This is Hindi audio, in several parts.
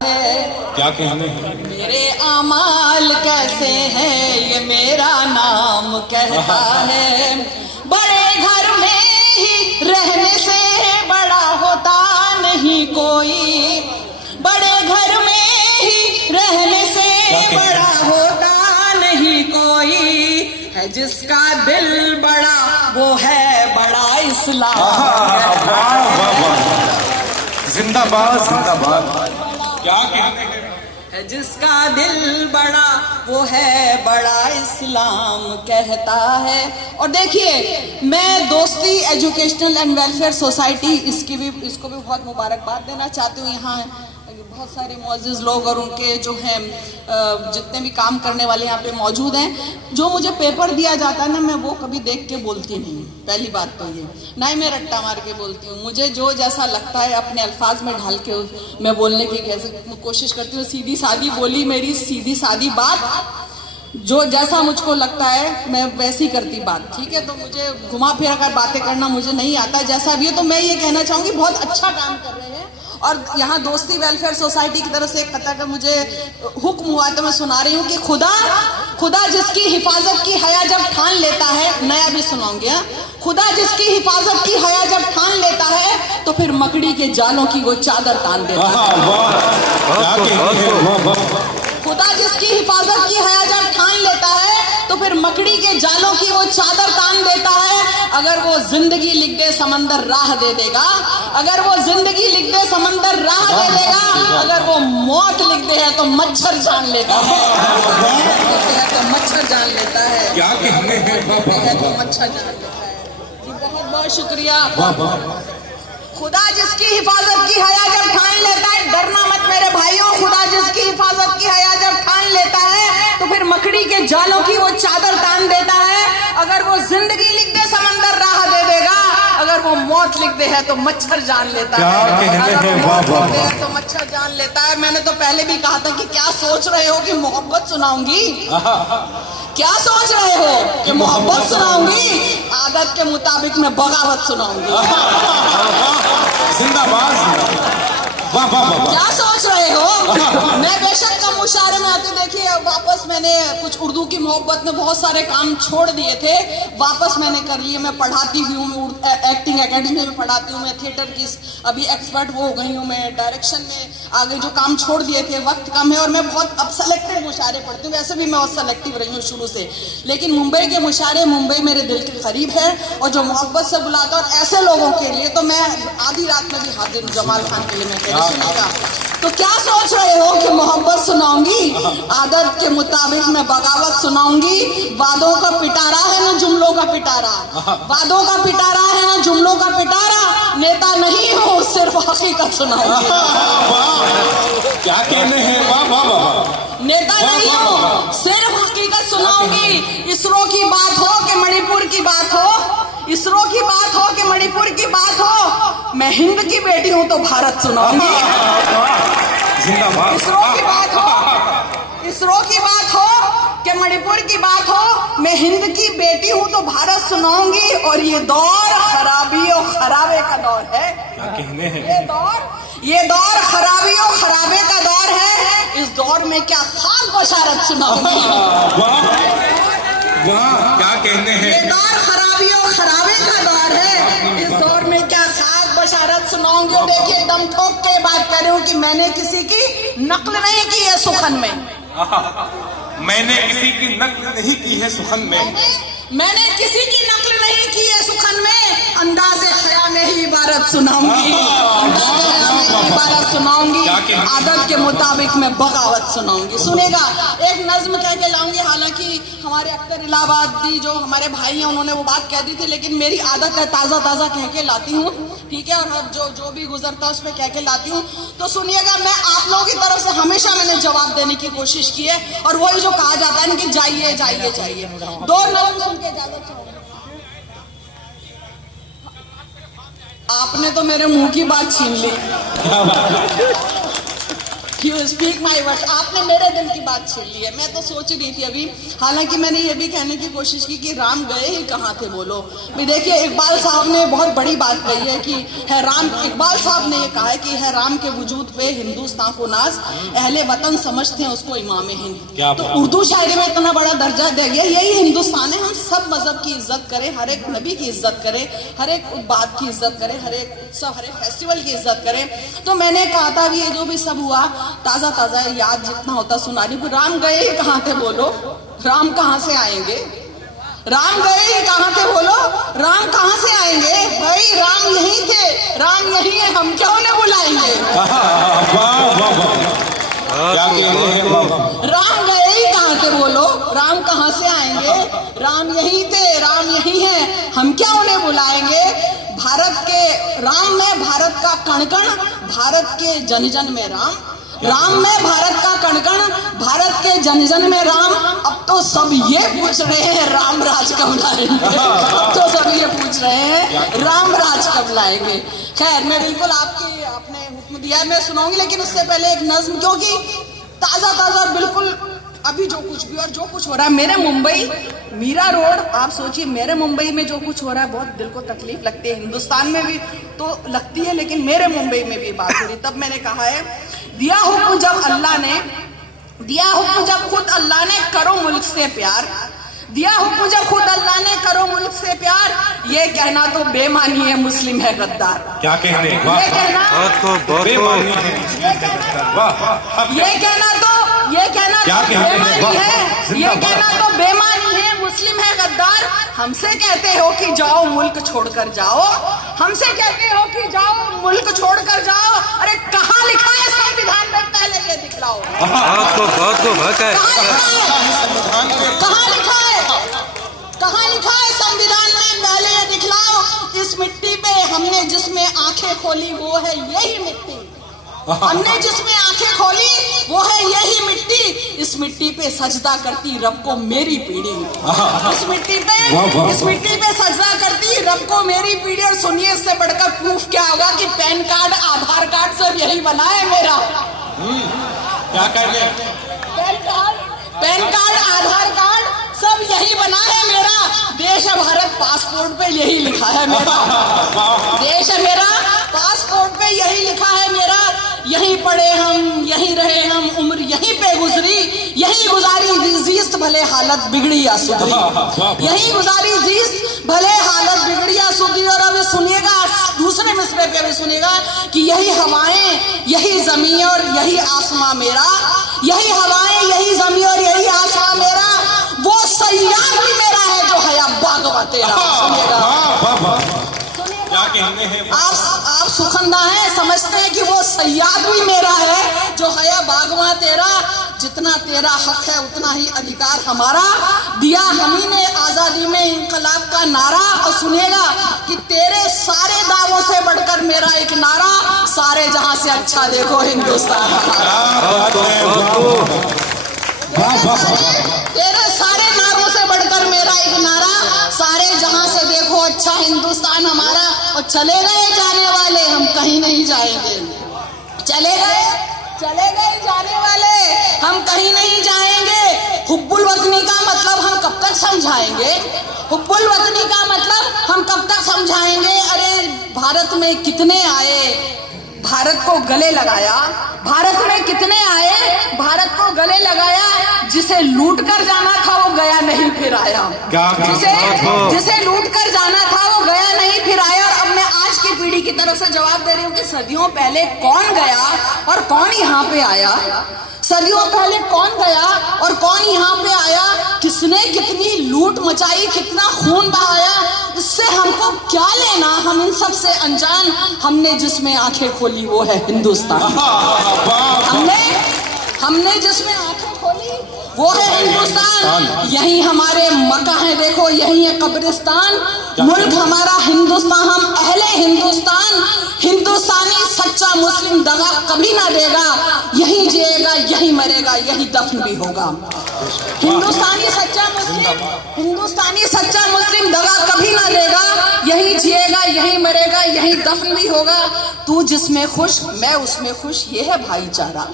क्या कहने मेरे आमाल कैसे हैं ये मेरा नाम कहता है। बड़े घर में ही रहने से बड़ा होता नहीं कोई, बड़े घर में ही रहने से बड़ा होता नहीं कोई, है जिसका दिल बड़ा वो है बड़ा इस्लाम। जिंदाबाद जिंदाबाद। क्या कहते हैं? है जिसका दिल बड़ा वो है बड़ा इस्लाम कहता है। और देखिए, मैं दोस्ती एजुकेशनल एंड वेलफेयर सोसाइटी इसको भी बहुत मुबारकबाद देना चाहती हूँ। यहाँ बहुत सारे मुअज़्ज़िज़ लोग और उनके जो हैं जितने भी काम करने वाले यहाँ पे मौजूद हैं। जो मुझे पेपर दिया जाता है ना, मैं वो कभी देख के बोलती नहीं, पहली बात तो ये, ना ही मैं रट्टा मार के बोलती हूँ। मुझे जो जैसा लगता है अपने अल्फाज में ढाल के मैं बोलने की कोशिश करती हूँ। सीधी सादी बोली मेरी, सीधी सादी बात, जो जैसा मुझको लगता है मैं वैसी करती बात, ठीक है। तो मुझे घुमा फिरा कर बातें करना मुझे नहीं आता, जैसा भी है। तो मैं ये कहना चाहूँगी बहुत अच्छा काम कर रहे हैं। और यहाँ दोस्ती वेलफेयर सोसाइटी की तरफ से एक कथा का मुझे हुक्म हुआ तो मैं सुना रही हूँ कि खुदा जिसकी हिफाजत की हया जब ठान लेता है, नया भी सुनाऊंगी, हाँ। खुदा जिसकी हिफाजत की हया जब ठान लेता है तो फिर मकड़ी के जालों की वो चादर तान देता है। खुदा जिसकी हिफाजत की हया जब ठान लेता है तो फिर मकड़ी के जालों की वो चादर तान देता है। अगर वो जिंदगी लिख दे समंदर राह दे देगा, अगर वो जिंदगी लिख दे समंदर राह दे देगा, अगर वो मौत लिख दे है तो मच्छर जान लेता है, तो मच्छर जान लेता है। क्या कहने हैं? तो मच्छर जान लेता है। जी बहुत बहुत शुक्रिया। खुदा जिसकी हिफाजत की हया जब ठान लेता है, डरना मत मेरे भाइयों, खुदा जिसकी हिफाजत की हया जब ठान लेता है तो फिर मकड़ी के जालों की वो चादर तान देता है। अगर वो जिंदगी लिख दे समंदर राह दे देगा, अगर वो मौत लिख दे है तो मच्छर जान लेता है। अगर वो मौत लिख दे है तो मच्छर जान लेता है। मैंने तो पहले भी कहा था कि क्या सोच रहे हो कि मोहब्बत सुनाऊंगी, क्या सोच रहे हो कि मोहब्बत सुनाऊंगी? आदत के मुताबिक मैं बगावत सुनाऊंगी। जिंदाबाद। वाह वाह वाह। क्या सोच रहे हो? मैं बेशक कम मुशायरे में आती, देखिए वापस मैंने कुछ उर्दू की मोहब्बत में बहुत सारे काम छोड़ दिए थे, वापस मैंने कर लिए। मैं पढ़ाती भी हूँ, एक्टिंग एकेडमी में पढ़ाती हूँ, मैं थिएटर की अभी एक्सपर्ट हो गई हूँ, मैं डायरेक्शन में आगे जो काम छोड़ दिए थे, वक्त कम है और मैं बहुत अब सेलेक्टेड मुशायरे पढ़ती हूँ। वैसे भी मैं बहुत सेलेक्टिव रही हूँ शुरू से, लेकिन मुंबई के मुशायरे, मुंबई मेरे दिल के करीब है और जो मोहब्बत से बुलाता और ऐसे लोगों के लिए तो मैं आधी रात में भी हाजिर हूँ। जमाल खान के लिए मैं कह सुनेगा। तो क्या सोच रहे हो कि मोहब्बत सुनाऊंगी? आदत के मुताबिक मैं बगावत सुनाऊंगी। वादों का पिटारा है ना जुमलों का पिटारा, वादों का पिटारा है ना जुमलों का पिटारा, नेता नहीं हो सिर्फ हकीकत सुनाऊंगी। क्या कहने हैं? वाह वाह वाह। नेता नहीं हो सिर्फ हकीकत सुनाऊंगी। इसरो की बात हो कि मणिपुर की बात हो, इसरो की बात हो कि मणिपुर की बात हो, मैं हिंद की बेटी हूं तो भारत सुनाऊंगी। जिंदाबाद। इसरो की बात हो, इसरो की बात हो कि मणिपुर की बात हो, मैं हिंद की बेटी हूं तो भारत सुनाऊंगी। और ये दौर खराबी और खराबे का दौर है। क्या कहने हैं? ये दौर खराबी और खराबे का दौर है। इस दौर में क्या खाक बशारत सुनाऊंगी। वाह क्या कहने हैं? ये दौर खराबी और खराबे का दौर है। इस दौर में क्या खाक बशारत सुनाऊंगी। और देखिए, दम ठोक के बात कर रही हूँ कि मैंने किसी की नकल नहीं की है सुखन में, मैंने किसी की नकल नहीं की है सुखन में, मैंने किसी की नकल नहीं की है सुखन में। अंदाज़े खया में ही इबारत सुनाऊंगी, अंदाज़े खया में ही इबारत सुनाऊंगी। आदत के मुताबिक मैं बगावत सुनाऊंगी। सुनेगा, एक नज्म कह के लाऊंगी। हालांकि हमारे अख्तर इलाहाबादी जो हमारे भाई हैं उन्होंने वो बात कह दी थी, लेकिन मेरी आदत है ताज़ा ताज़ा कह के लाती हूँ, ठीक है। और अब जो भी गुजरता है उस पर कह के लाती हूँ। तो सुनिएगा, मैं आप लोगों की तरफ से हमेशा मैंने जवाब देने की कोशिश की है। और वही जो कहा जाता है ना कि जाइए जाइए जाइए। दो नज्म सुन के इजाजत चाहूंगी। आपने तो मेरे मुंह की बात छीन ली। You speak my words. आपने मेरे दिल की बात छीन ली है। मैं तो सोच रही थी अभी, हालांकि मैंने ये भी कहने की कोशिश की कि राम गए ही कहाँ थे बोलो। भी देखिए, इकबाल साहब ने बहुत बड़ी बात कही है कि है राम, इकबाल साहब ने ये कहा है कि है राम के वजूद पे हिंदुस्तान को नाज, अहले वतन समझते हैं उसको इमाम हिंद। तो उर्दू शायरी में इतना बड़ा दर्जा दे गया। यही हिंदुस्तान है। हम सब मजहब की इज्जत करें, हर एक नबी की इज्जत करें, हर एक बात की इज्जत करें, हर एक उत्सव, हर एक फेस्टिवल की इज्जत करें। तो मैंने कहा था ये जो भी सब हुआ, ताजा ताजा याद जितना होता सुना रही हूँ। राम गए कहाँ थे बोलो, राम कहाँ से आएंगे? राम गए कहाँ थे बोलो, राम कहाँ से आएंगे? भाई राम यहीं थे, राम यहीं है, हम क्यों उन्हें बुलाएंगे? राम गए कहाँ थे बोलो, राम कहाँ से आएंगे? राम यहीं थे, राम यहीं है, हम क्या उन्हें बुलाएंगे? भारत के राम में भारत का कण कण, भारत के जन जन में राम, राम में भारत का कण कण, भारत के जन जन में राम। अब तो सब ये पूछ रहे हैं राम राज कब लाएंगे? अब तो सब ये पूछ रहे हैं राम राज कब लाएंगे? खैर, मैं बिल्कुल आपने हुक्म दिया मैं सुनाऊंगी, लेकिन उससे पहले एक नज्म, क्योंकि ताजा ताजा बिल्कुल अभी जो कुछ भी और जो कुछ हो रहा है मेरे मुंबई मीरा रोड, आप सोचिए मेरे मुंबई में जो कुछ हो रहा है, बहुत दिल को तकलीफ लगती है। हिंदुस्तान में भी तो लगती है, लेकिन मेरे मुंबई में भी बात हो रही। तब मैंने कहा है, दिया हुक्म जब अल्लाह ने, दिया हुक्म जब खुद अल्लाह ने, करो मुल्क से प्यार, दिया हुक्म जब खुद अल्लाह ने, करो मुल्क से प्यार, ये कहना तो बेमानी है मुस्लिम है गद्दार। क्या कहने? ये कहना बेमानी है, ये कहना तो बेमानी है, ये कहना तो बेमानी है मुस्लिम है गद्दार। हमसे कहते हो कि जाओ मुल्क छोड़कर जाओ, हमसे कहते हो कि जाओ मुल्क छोड़कर जाओ। अरे कहाँ लिखा है संविधान में? पहले ये दिखलाओ। कहाँ लिखा है? कहाँ लिखा है संविधान में? पहले ये दिखलाओ। इस मिट्टी पे हमने जिसमें आंखें खोली वो है यही मिट्टी, हमने जिसमें आंखें खोली वो है यही मिट्टी। इस मिट्टी पे सजदा करती रब को मेरी पीढ़ी, इस मिट्टी पे सजदा करती रब को मेरी पीढ़ी। और सुनिए, इससे बढ़कर प्रूफ क्या होगा कि पैन कार्ड आधार कार्ड सब यही बना है मेरा। क्या कर रहे? पैन कार्ड आधार कार्ड सब यही बना है मेरा। देश है भारत, पासपोर्ट पे यही लिखा है मेरा। देश है मेरा, पासपोर्ट पे यही लिखा है मेरा। यहीं पढ़े हम, यहीं रहे हम, उम्र यहीं पे गुजरी, यहीं गुजारी जीस्त भले हालत बिगड़ी या सुधरी, यहीं गुजारी जीस्त भले हालत बिगड़ी या सुधरी। और अभी सुनिएगा, दूसरे मिसरे पे भी सुनिएगा कि यही हवाएं, यही जमीन और यही आसमां मेरा, यही हवाएं, यही जमीन और यही आसमां मेरा। वो सैयाद भी मेरा है जो हया बागवा तेरा। सुनिएगा, क्या कहने हैं? आप सुखंदा हैं, समझते हैं कि वो सैयाद भी मेरा है जो हया बागवा तेरा। जितना तेरा हक है उतना ही अधिकार हमारा, दिया हमी ने आजादी में इंकलाब का नारा। और सुनेगा कि तेरे सारे दावों से बढ़कर मेरा एक नारा, सारे जहां से अच्छा देखो हिंदुस्तान। तेरे सारे नारों से बढ़कर मेरा एक नारा, सारे जहां से देखो अच्छा हिंदुस्तान हमारा। और चले गए जाने वाले, हम कहीं नहीं जाएंगे। चले गए जाने वाले, हम कहीं नहीं जाएंगे। हुब्बुल वतनी का मतलब हम कब तक समझाएंगे? हुब्बुल वतनी का मतलब हम कब तक समझाएंगे? अरे भारत में कितने आए, भारत को गले लगाया, भारत में कितने आए, भारत को गले लगाया। जिसे लूट कर जाना था वो गया नहीं फिर आया, जिसे लूट कर जाना था वो गया नहीं फिर आया। और अब मैं आज की पीढ़ी की तरफ से जवाब दे रही हूँ कि सदियों पहले कौन गया और कौन यहाँ पे आया। सदियों पहले कौन गया और कौन यहाँ पे आया, किसने कितनी लूट मचाई, कितना खून बहाया, इससे हमको क्या लेना, हम इन सब से अनजान। हमने जिसमें आंखें खोली वो है हिंदुस्तान, हमने जिसमें आंखें खोली वो है हिंदुस्तान। यही हमारे मक्का है, देखो यही है कब्रिस्तान। मुल्क हमारा हिंदुस्तान, हम अहले हिंदुस्तान। हिंदुस्तानी सच्चा मुस्लिम दगा कभी ना देगा, यही जिएगा यही मरेगा यही दफन भी होगा। हिंदुस्तानी सच्चा मुस्लिम दगा कभी ना देगा, यही जिएगा, यही मरेगा, यही दफन भी होगा। तू जिसमें खुश मैं उसमें खुश, ये है भाईचारा।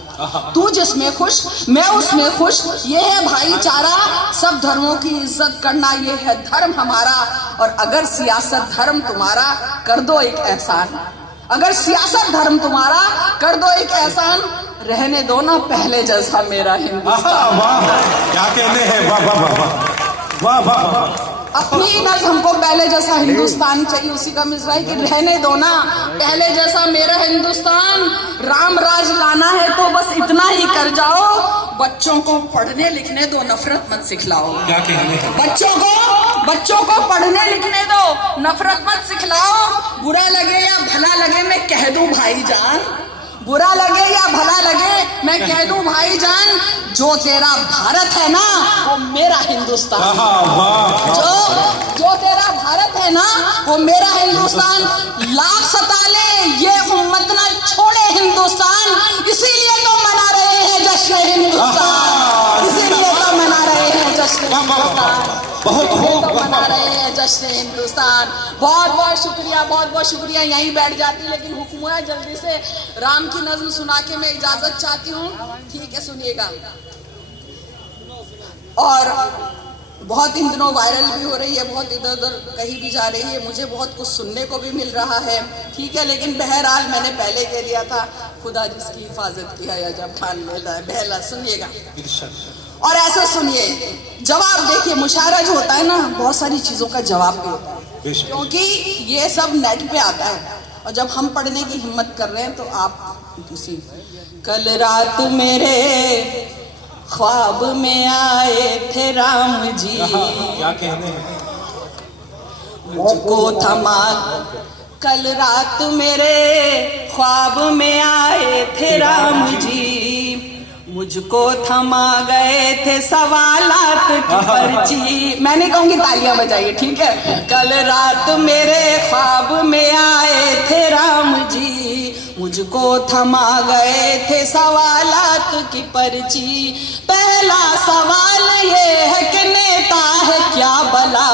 तू जिसमें खुश मैं उसमें खुश, ये है भाईचारा। सब धर्मों की इज्जत करना, ये है धर्म हमारा। और अगर सियासत धर्म तुम्हारा, कर दो एक एहसान। अगर सियासत धर्म तुम्हारा, कर दो एक एहसान। रहने दो ना पहले जैसा मेरा हिंदुस्तान। वाह, क्या कहने हैं, वाह वाह वाह वाह वाह वाह। अपनी नज हमको पहले जैसा हिंदुस्तान चाहिए, उसी का मिसरा है कि रहने दो ना पहले जैसा मेरा हिंदुस्तान। राम राज लाना है तो बस इतना ही कर जाओ, बच्चों को पढ़ने लिखने दो, नफरत मत सिखलाओ। क्या कहने हैं, बच्चों को पढ़ने लिखने दो, नफरत मत सिखलाओ। बुरा लगे या भला लगे मैं कह दूं भाईजान, बुरा लगे या भला लगे मैं कह दूं भाईजान, जो तेरा भारत है ना वो मेरा हिंदुस्तान। जो तेरा भारत है ना वो मेरा हिंदुस्तान। लाख सता ले ये उम्मत ना छोड़े हिंदुस्तान, इसीलिए तो मना रहे हैं जश्न हिंदुस्तान, इसीलिए तो मना रहे हैं जश्न हिंदुस्तान, बहुत मना रहे हैं जश्न हिंदुस्तान। बहुत बहुत शुक्रिया, बहुत बहुत शुक्रिया। यहीं बैठ जाती लेकिन हुक्म है जल्दी से राम की नज्म सुना के मैं इजाजत चाहती हूँ। ठीक है, सुनिएगा। और बहुत इन दिनों वायरल भी हो रही है, बहुत इधर उधर कहीं भी जा रही है, मुझे बहुत कुछ सुनने को भी मिल रहा है। ठीक है, लेकिन बहरहाल मैंने पहले कह दिया था, खुदा जिसकी हिफाजत की है या जब ठान लेता है। बहला सुनिएगा और ऐसे सुनिए, जवाब देखिए। मुशायरा जो होता है ना, बहुत सारी चीजों का जवाब भी होता है, क्योंकि ये सब नेट पे आता है। और जब हम पढ़ने की हिम्मत कर रहे हैं तो आप किसी कल रात मेरे ख्वाब में आए थे राम जी, क्या कहने हैं, मुझको थमा। कल रात मेरे ख्वाब में आए थे राम जी, मुझको थमा गए थे सवालात की पर्ची। मैं नहीं कहूंगी तालियां बजाइए, ठीक है। कल रात मेरे ख्वाब में आए थे राम जी, मुझको थमा गए थे सवालात की पर्ची। पहला सवाल ये है कि नेता है क्या भला,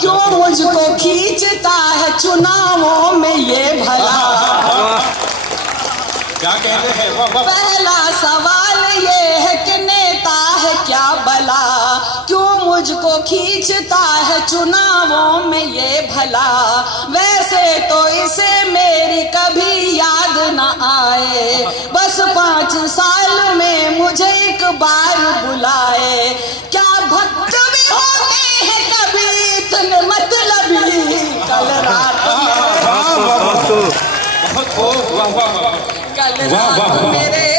क्यों मुझको खींचता है चुनावों में ये भला। क्या कहते हैं, वाह वाह। पहला सवाल ये है कि नेता है क्या भला, क्यों मुझको खींचता है चुनावों में ये भला। वैसे तो इसे मेरी कभी याद न आए, बस 5 साल में मुझे एक बार बुलाए। क्या भक्त भी होते हैं कभी इतने मतलबी, कल रात कल रात मेरे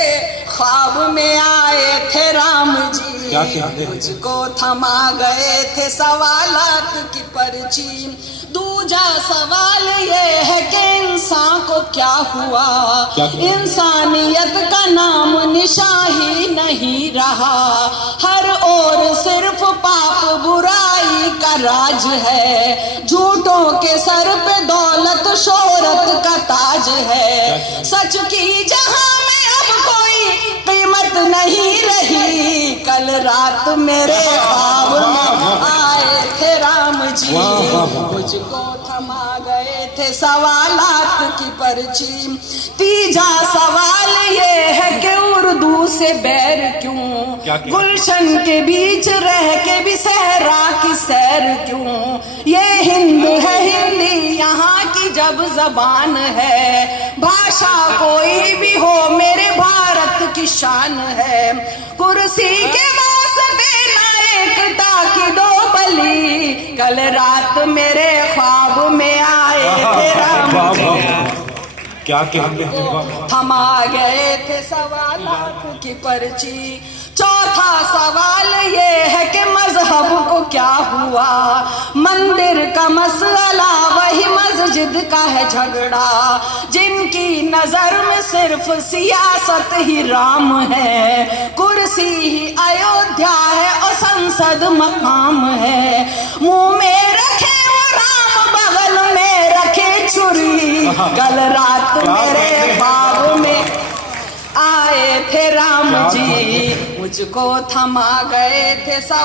ख्वाब में आए थे राम जी, मुझको थमा गए थे सवालात की पर्ची। दूजा सवाल ये है कि इंसान को क्या हुआ, इंसानियत का नाम निशाही नहीं रहा। हर ओर सिर्फ पाप बुराई का राज है, झूठों के सर पे दौलत शोहरत का ताज है। सच की जहां में अब कोई कीमत नहीं रही, कल रात मेरे ख्वाब में आए थे राम जी, मुझको थमा गए थे सवालात की पर्ची। तीजा सवाल ये है कि उर्दू से बैर क्यों, गुलशन के बीच रह के भी सहरा की सैर क्यों। ये हिंद है हिंदी यहाँ की जब जबान है, भाषा कोई भी हो मेरे भारत की शान है। कुर्सी के वास्ते नायकता की 2 बली, कल रात मेरे ख्वाब में आए थे राम जी, क्या कहते हैं, थमा गए थे सवालात की पर्ची। चौथा सवाल ये है कि मजहब को क्या हुआ, मंदिर का मसला वही मस्जिद का है झगड़ा। जिनकी नजर में सिर्फ सियासत ही राम है, कुर्सी ही अयोध्या है और संसद मकाम है। मुंह में रखे वो राम, बगल में रखे छुरी, कल रात मेरे ख्वाब में आए थे राम जी, मुझको थमा गए थे सब।